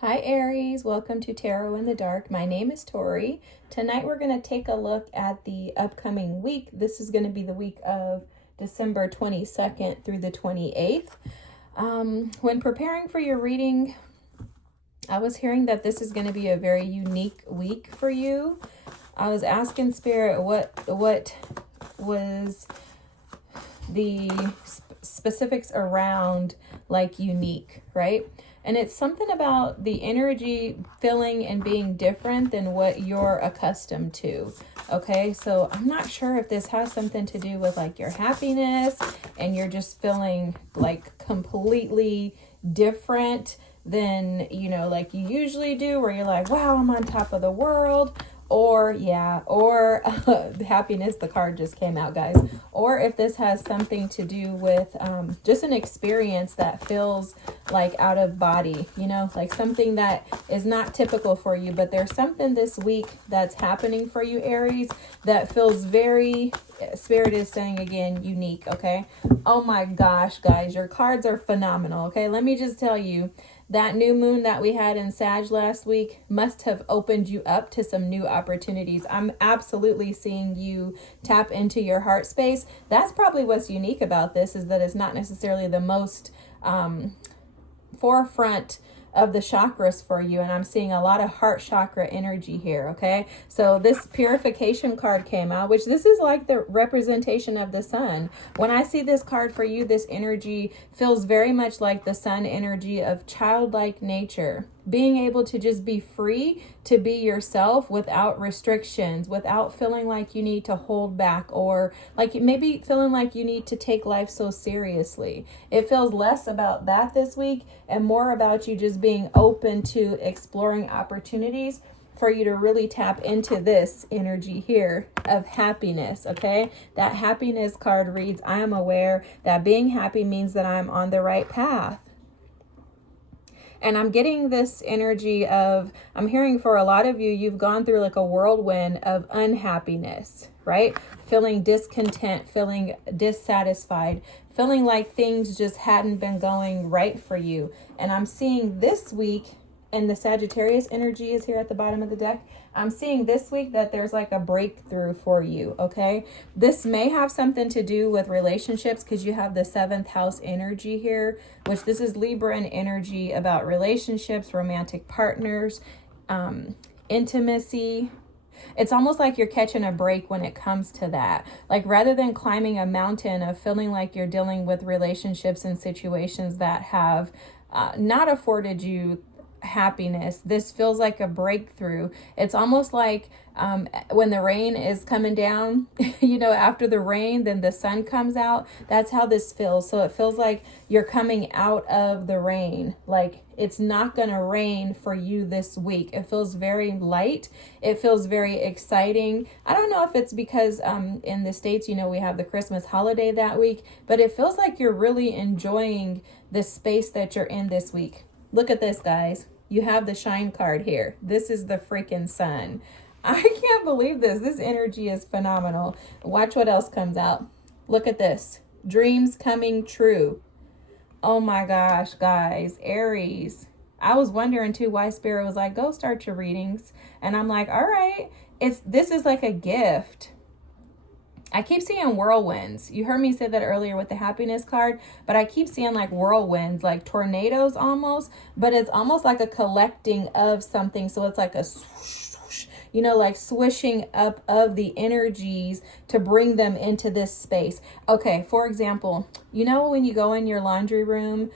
Hi Aries, welcome to Tarot in the Dark. My name is Tori. Tonight we're going to take a look at the upcoming week. This is going to be the week of December 22nd through the 28th. When preparing for your reading, I was hearing that this is going to be a very unique week for you. I was asking Spirit what was the specifics around like unique, right? And it's something about the energy feeling and being different than what you're accustomed to. Okay, so I'm not sure if this has something to do with like your happiness and you're just feeling like completely different than, like you usually do, where you're like, wow, I'm on top of the world. Or happiness, the card just came out, guys. Or if this has something to do with just an experience that feels like out of body, like something that is not typical for you, but there's something this week that's happening for you, Aries, that feels very, Spirit is saying again, unique, okay? Oh my gosh, guys, your cards are phenomenal, okay? Let me just tell you, that new moon that we had in Sag last week must have opened you up to some new opportunities. I'm absolutely seeing you tap into your heart space. That's probably what's unique about this, is that it's not necessarily the most forefront of the chakras for you, and I'm seeing a lot of heart chakra energy here. Okay, so this purification card came out, which this is like the representation of the sun. When I see this card for you, this energy feels very much like the sun energy of childlike nature, being able to just be free to be yourself without restrictions, without feeling like you need to hold back, or like maybe feeling like you need to take life so seriously. It feels less about that this week and more about you just being open to exploring opportunities for you to really tap into this energy here of happiness, okay? That happiness card reads, I am aware that being happy means that I'm on the right path. And I'm getting this energy of, I'm hearing for a lot of you, you've gone through like a whirlwind of unhappiness, right? Feeling discontent, feeling dissatisfied, feeling like things just hadn't been going right for you. And I'm seeing this week, and the Sagittarius energy is here at the bottom of the deck. I'm seeing this week that there's like a breakthrough for you, okay? This may have something to do with relationships because you have the 7th house energy here, which this is Libran energy about relationships, romantic partners, intimacy. It's almost like you're catching a break when it comes to that. Like rather than climbing a mountain of feeling like you're dealing with relationships and situations that have not afforded you happiness, this feels like a breakthrough. It's almost like when the rain is coming down, after the rain, then the sun comes out. That's how this feels. So it feels like you're coming out of the rain. Like it's not going to rain for you this week. It feels very light. It feels very exciting. I don't know if it's because in the States, we have the Christmas holiday that week, but it feels like you're really enjoying the space that you're in this week. Look at this, guys. You have the shine card here. This is the freaking sun. I can't believe this. This energy is phenomenal. Watch what else comes out. Look at this. Dreams coming true. Oh my gosh, guys. Aries. I was wondering too why Spirit was like, go start your readings. And I'm like, all right. This is like a gift. I keep seeing whirlwinds. You heard me say that earlier with the happiness card, but I keep seeing like whirlwinds, like tornadoes almost, but it's almost like a collecting of something. So it's like a swoosh, like swishing up of the energies to bring them into this space. Okay, for example, when you go in your laundry room,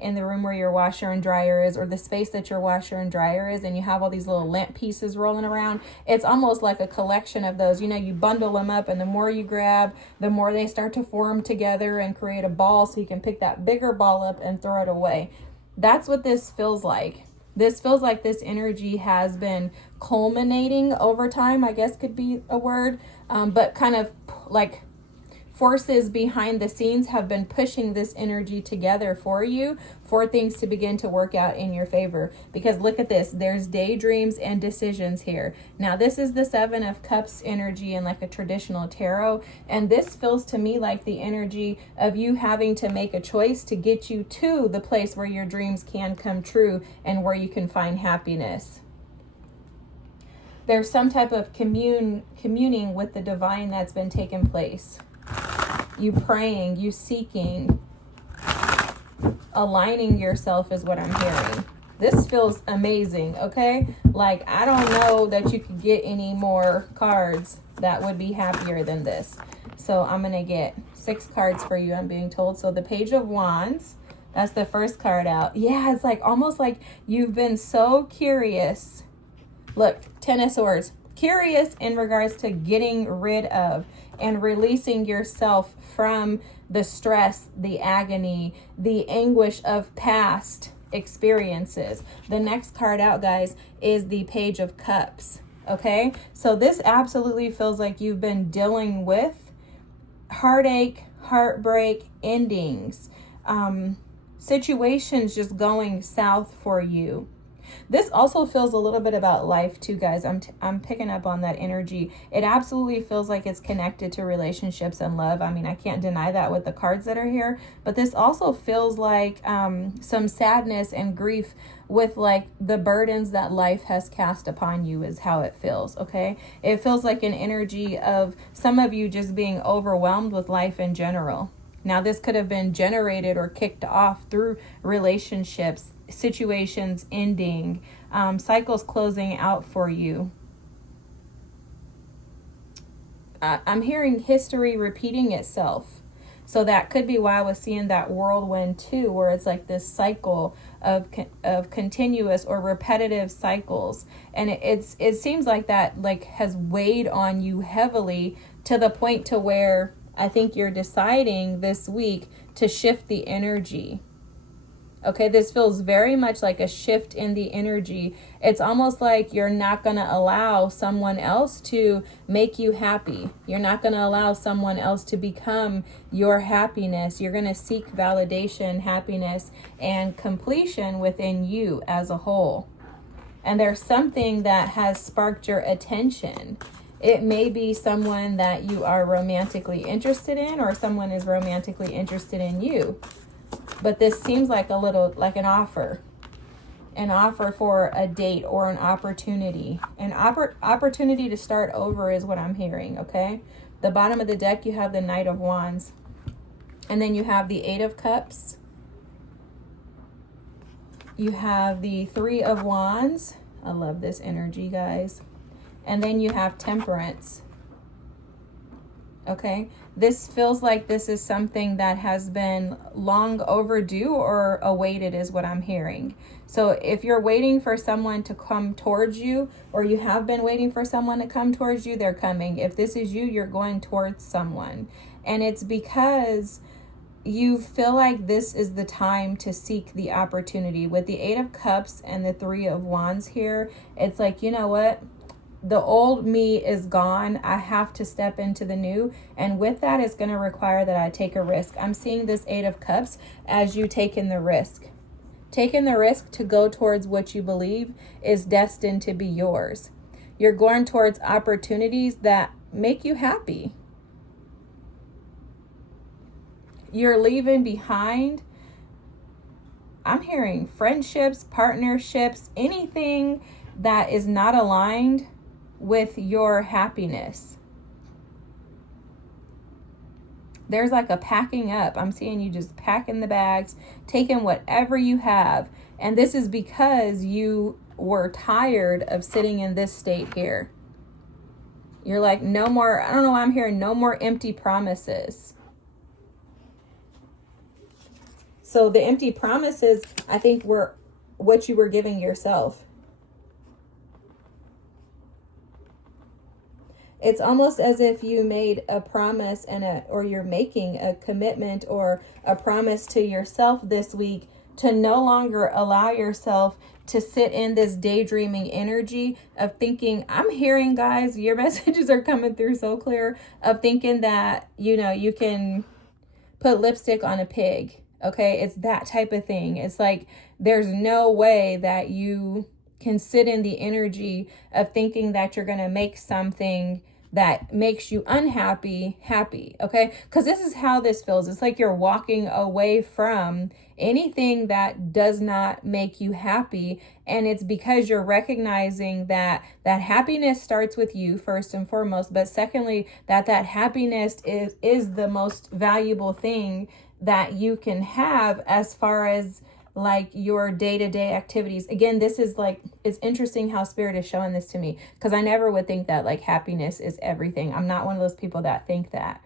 in the room where your washer and dryer is, or the space that your washer and dryer is, and you have all these little lint pieces rolling around, it's almost like a collection of those. You bundle them up, and the more you grab, the more they start to form together and create a ball, so you can pick that bigger ball up and throw it away. That's what this feels like. This feels like this energy has been culminating over time, I guess could be a word, but kind of like forces behind the scenes have been pushing this energy together for you, for things to begin to work out in your favor. Because look at this, there's daydreams and decisions here. Now this is the Seven of Cups energy in like a traditional tarot, and this feels to me like the energy of you having to make a choice to get you to the place where your dreams can come true and where you can find happiness. There's some type of communing with the divine that's been taking place. You praying, you seeking, aligning yourself is what I'm hearing. This feels amazing, okay? Like, I don't know that you could get any more cards that would be happier than this. So I'm going to get 6 cards for you, I'm being told. So the Page of Wands, that's the first card out. Yeah, it's like almost like you've been so curious. Look, Ten of Swords. Curious in regards to getting rid of and releasing yourself from the stress, the agony, the anguish of past experiences. The next card out, guys, is the Page of Cups. Okay, so this absolutely feels like you've been dealing with heartache, heartbreak, endings, situations just going south for you. This also feels a little bit about life too, guys. I'm picking up on that energy. It absolutely feels like it's connected to relationships and love. I mean, I can't deny that with the cards that are here, but this also feels like some sadness and grief with like the burdens that life has cast upon you is how it feels, okay? It feels like an energy of some of you just being overwhelmed with life in general. Now, this could have been generated or kicked off through relationships, situations ending, cycles closing out for you. I'm hearing history repeating itself. So that could be why I was seeing that whirlwind too, where it's like this cycle of continuous or repetitive cycles. And it seems like that like has weighed on you heavily to the point to where I think you're deciding this week to shift the energy. Okay, this feels very much like a shift in the energy. It's almost like you're not going to allow someone else to make you happy. You're not going to allow someone else to become your happiness. You're going to seek validation, happiness, and completion within you as a whole. And there's something that has sparked your attention. It may be someone that you are romantically interested in, or someone is romantically interested in you. But this seems like a little like an offer for a date or an opportunity. An opportunity to start over is what I'm hearing, okay? The bottom of the deck, you have the Knight of Wands. And then you have the Eight of Cups. You have the Three of Wands. I love this energy, guys. And then you have Temperance. Okay, this feels like this is something that has been long overdue or awaited is what I'm hearing. So if you're waiting for someone to come towards you, or you have been waiting for someone to come towards you, they're coming. If this is you, you're going towards someone. And it's because you feel like this is the time to seek the opportunity. With the Eight of Cups and the Three of Wands here, it's like, you know what? The old me is gone. I have to step into the new. And with that, it's going to require that I take a risk. I'm seeing this Eight of Cups as you taking the risk. Taking the risk to go towards what you believe is destined to be yours. You're going towards opportunities that make you happy. You're leaving behind, I'm hearing friendships, partnerships, anything that is not aligned with your happiness. There's like a packing up. I'm seeing you just packing the bags, taking whatever you have. And this is because you were tired of sitting in this state here. You're like, no more, I don't know why I'm hearing no more empty promises. So the empty promises, I think, were what you were giving yourself. It's almost as if you made a promise or you're making a commitment or a promise to yourself this week to no longer allow yourself to sit in this daydreaming energy of thinking, I'm hearing, guys, your messages are coming through so clear, of thinking that, you know, you can put lipstick on a pig. Okay, it's that type of thing. It's like there's no way that you can sit in the energy of thinking that you're going to make something that makes you unhappy happy. Okay, because this is how this feels. It's like you're walking away from anything that does not make you happy, and it's because you're recognizing that happiness starts with you first and foremost, but secondly, that happiness is the most valuable thing that you can have as far as like your day-to-day activities. Again, this is like, it's interesting how Spirit is showing this to me, because I never would think that like happiness is everything. I'm not one of those people that think that.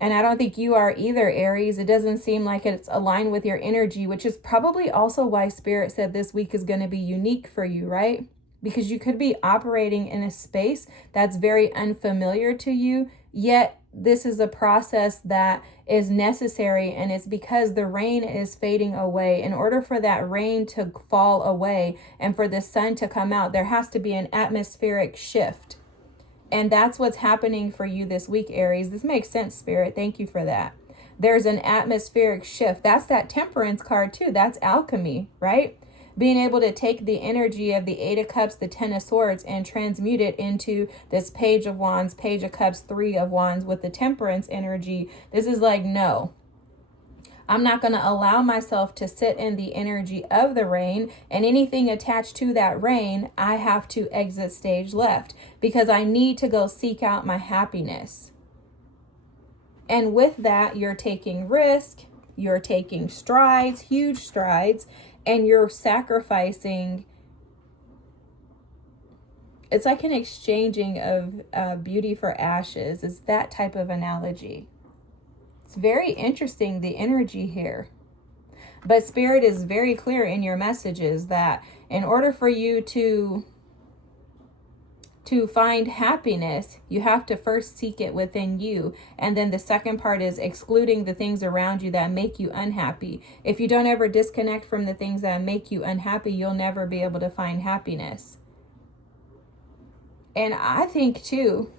And I don't think you are either, Aries. It doesn't seem like it's aligned with your energy, which is probably also why Spirit said this week is going to be unique for you, right? Because you could be operating in a space that's very unfamiliar to you, yet this is a process that is necessary, and it's because the rain is fading away. In order for that rain to fall away and for the sun to come out, there has to be an atmospheric shift. And that's what's happening for you this week, Aries. This makes sense, Spirit. Thank you for that. There's an atmospheric shift. That's that Temperance card too. That's alchemy, right? Being able to take the energy of the Eight of Cups, the Ten of Swords, and transmute it into this Page of Wands, Page of Cups, Three of Wands with the Temperance energy. This is like, no, I'm not going to allow myself to sit in the energy of the rain, and anything attached to that rain, I have to exit stage left, because I need to go seek out my happiness. And with that, you're taking risk, you're taking strides, huge strides, and you're sacrificing. It's like an exchanging of beauty for ashes. It's that type of analogy. It's very interesting, the energy here. But Spirit is very clear in your messages that in order for you to find happiness, you have to first seek it within you. And then the second part is excluding the things around you that make you unhappy. If you don't ever disconnect from the things that make you unhappy, you'll never be able to find happiness. And I think too,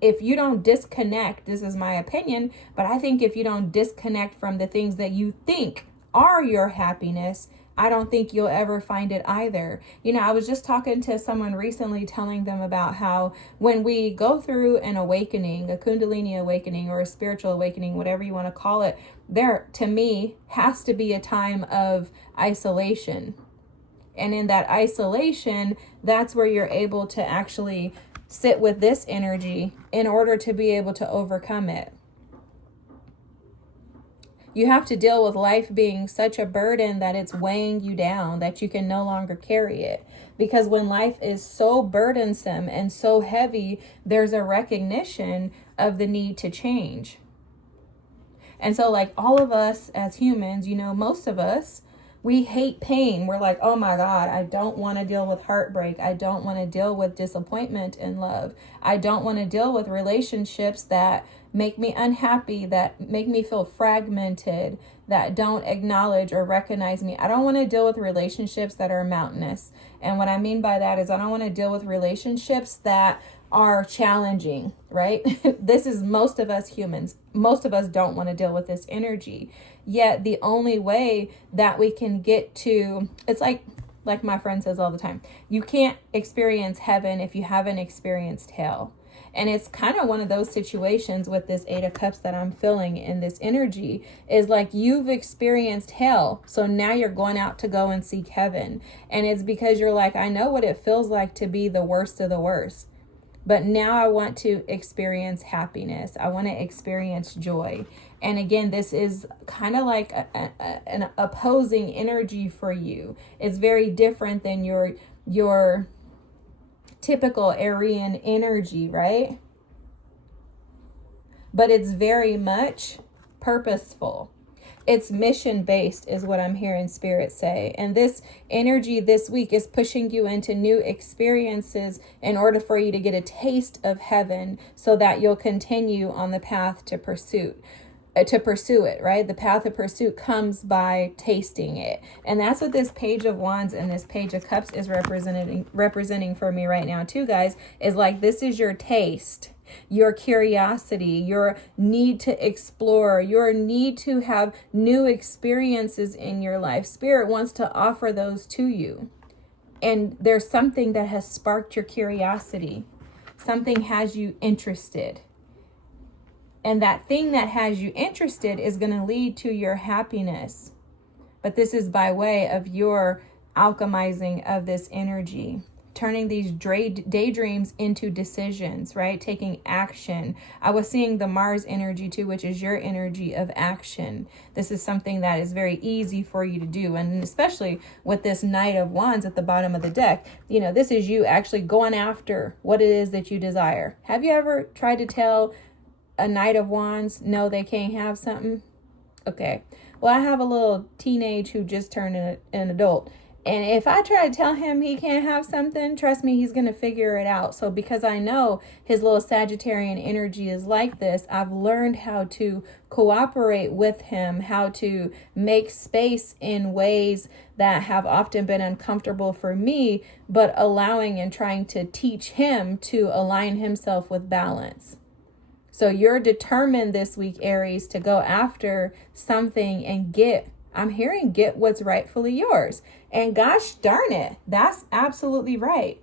if you don't disconnect, this is my opinion, but I think if you don't disconnect from the things that you think are your happiness, I don't think you'll ever find it either. You know, I was just talking to someone recently, telling them about how when we go through an awakening, a Kundalini awakening or a spiritual awakening, whatever you want to call it, there, to me, has to be a time of isolation. And in that isolation, that's where you're able to actually sit with this energy in order to be able to overcome it. You have to deal with life being such a burden that it's weighing you down, that you can no longer carry it. Because when life is so burdensome and so heavy, there's a recognition of the need to change. And so like all of us as humans, you know, most of us, we hate pain. We're like, oh my God, I don't want to deal with heartbreak. I don't want to deal with disappointment in love. I don't want to deal with relationships that make me unhappy, that make me feel fragmented, that don't acknowledge or recognize me. I don't want to deal with relationships that are mountainous. And what I mean by that is I don't want to deal with relationships that are challenging, right? This is most of us humans. Most of us don't want to deal with this energy. Yet the only way that we can get to, it's like my friend says all the time, you can't experience heaven if you haven't experienced hell. And it's kind of one of those situations with this Eight of Cups that I'm feeling in this energy, is like you've experienced hell. So now you're going out to go and seek heaven. And it's because you're like, I know what it feels like to be the worst of the worst. But now I want to experience happiness. I want to experience joy. And again, this is kind of like an opposing energy for you. It's very different than your typical Aryan energy, right? But it's very much purposeful. It's mission-based is what I'm hearing Spirit say. And this energy this week is pushing you into new experiences in order for you to get a taste of heaven so that you'll continue on the path to pursuit. to pursue it, right? The path of pursuit comes by tasting it. And that's what this Page of Wands and this Page of Cups is representing for me right now too, guys, is like, this is your taste, your curiosity, your need to explore, your need to have new experiences in your life. Spirit wants to offer those to you. And there's something that has sparked your curiosity. Something has you interested. And that thing that has you interested is going to lead to your happiness. But this is by way of your alchemizing of this energy, turning these daydreams into decisions, right? Taking action. I was seeing the Mars energy too, which is your energy of action. This is something that is very easy for you to do. And especially with this Knight of Wands at the bottom of the deck, you know, this is you actually going after what it is that you desire. Have you ever tried to tell a Knight of Wands, no, they can't have something? Okay. Well, I have a little teenage who just turned an adult. And if I try to tell him he can't have something, trust me, he's going to figure it out. So because I know his little Sagittarian energy is like this, I've learned how to cooperate with him, how to make space in ways that have often been uncomfortable for me, but allowing and trying to teach him to align himself with balance. So you're determined this week, Aries, to go after something and get what's rightfully yours. And gosh darn it, that's absolutely right.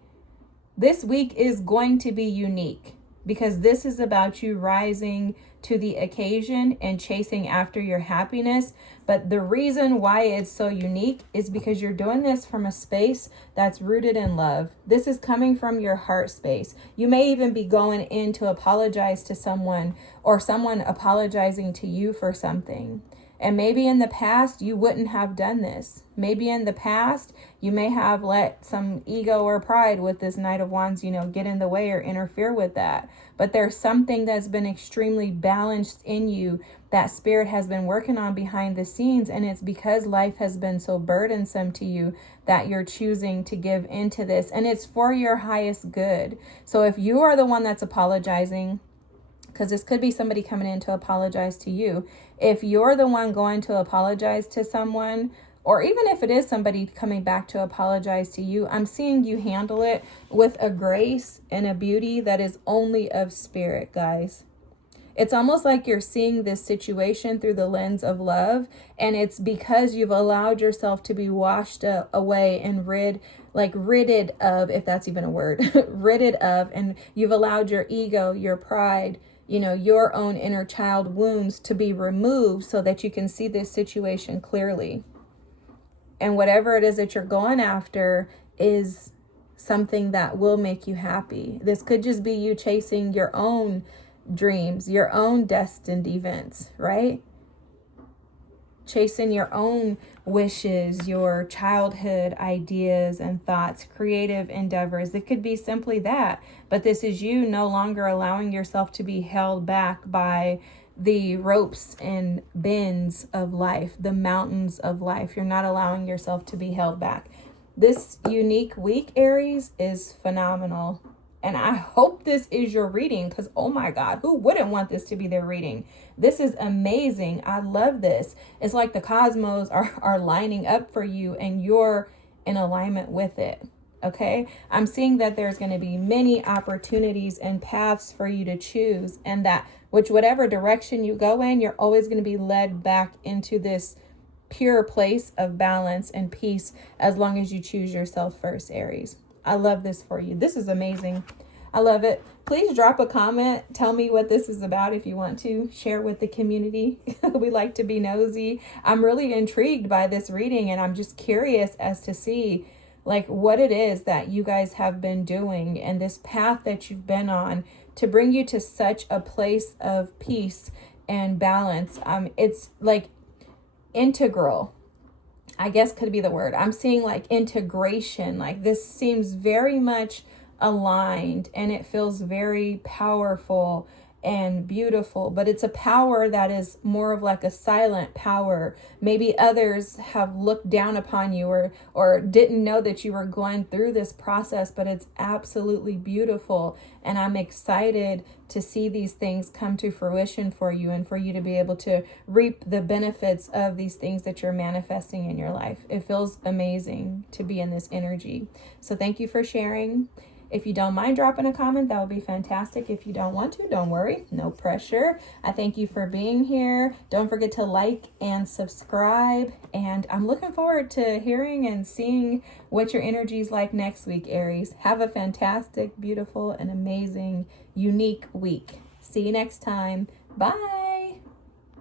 This week is going to be unique because this is about you rising to the occasion and chasing after your happiness. But the reason why it's so unique is because you're doing this from a space that's rooted in love. This is coming from your heart space. You may even be going in to apologize to someone, or someone apologizing to you for something. And maybe in the past, you wouldn't have done this. Maybe in the past, you may have let some ego or pride with this Knight of Wands, get in the way or interfere with that. But there's something that's been extremely balanced in you that Spirit has been working on behind the scenes. And it's because life has been so burdensome to you that you're choosing to give into this. And it's for your highest good. So if you are the one that's apologizing, because this could be somebody coming in to apologize to you. If you're the one going to apologize to someone, or even if it is somebody coming back to apologize to you, I'm seeing you handle it with a grace and a beauty that is only of Spirit, guys. It's almost like you're seeing this situation through the lens of love, and it's because you've allowed yourself to be washed away and ridded of, if that's even a word, ridded of, and you've allowed your ego, your pride, your own inner child wounds to be removed so that you can see this situation clearly. And whatever it is that you're going after is something that will make you happy. This could just be you chasing your own dreams, your own destined events, right? Chasing your own wishes, your childhood ideas and thoughts, creative endeavors. It could be simply that. But this is you no longer allowing yourself to be held back by the ropes and bends of life, the mountains of life. You're not allowing yourself to be held back. This unique week, Aries, is phenomenal. And I hope this is your reading because, oh my God, who wouldn't want this to be their reading? This is amazing. I love this. It's like the cosmos are lining up for you and you're in alignment with it. Okay. I'm seeing that there's going to be many opportunities and paths for you to choose, and that whatever direction you go in, you're always going to be led back into this pure place of balance and peace as long as you choose yourself first, Aries. I love this for you. This is amazing. I love it. Please drop a comment. Tell me what this is about if you want to. Share with the community. We like to be nosy. I'm really intrigued by this reading, and I'm just curious as to see what it is that you guys have been doing and this path that you've been on to bring you to such a place of peace and balance. It's integral, I guess could be the word. I'm seeing integration. This seems very much aligned, and it feels very powerful and beautiful, but it's a power that is more of like a silent power. Maybe others have looked down upon you or didn't know that you were going through this process, but it's absolutely beautiful. And I'm excited to see these things come to fruition for you and for you to be able to reap the benefits of these things that you're manifesting in your life. It feels amazing to be in this energy. So thank you for sharing. If you don't mind dropping a comment, that would be fantastic. If you don't want to, don't worry. No pressure. I thank you for being here. Don't forget to like and subscribe. And I'm looking forward to hearing and seeing what your energy is like next week, Aries. Have a fantastic, beautiful, and amazing, unique week. See you next time. Bye.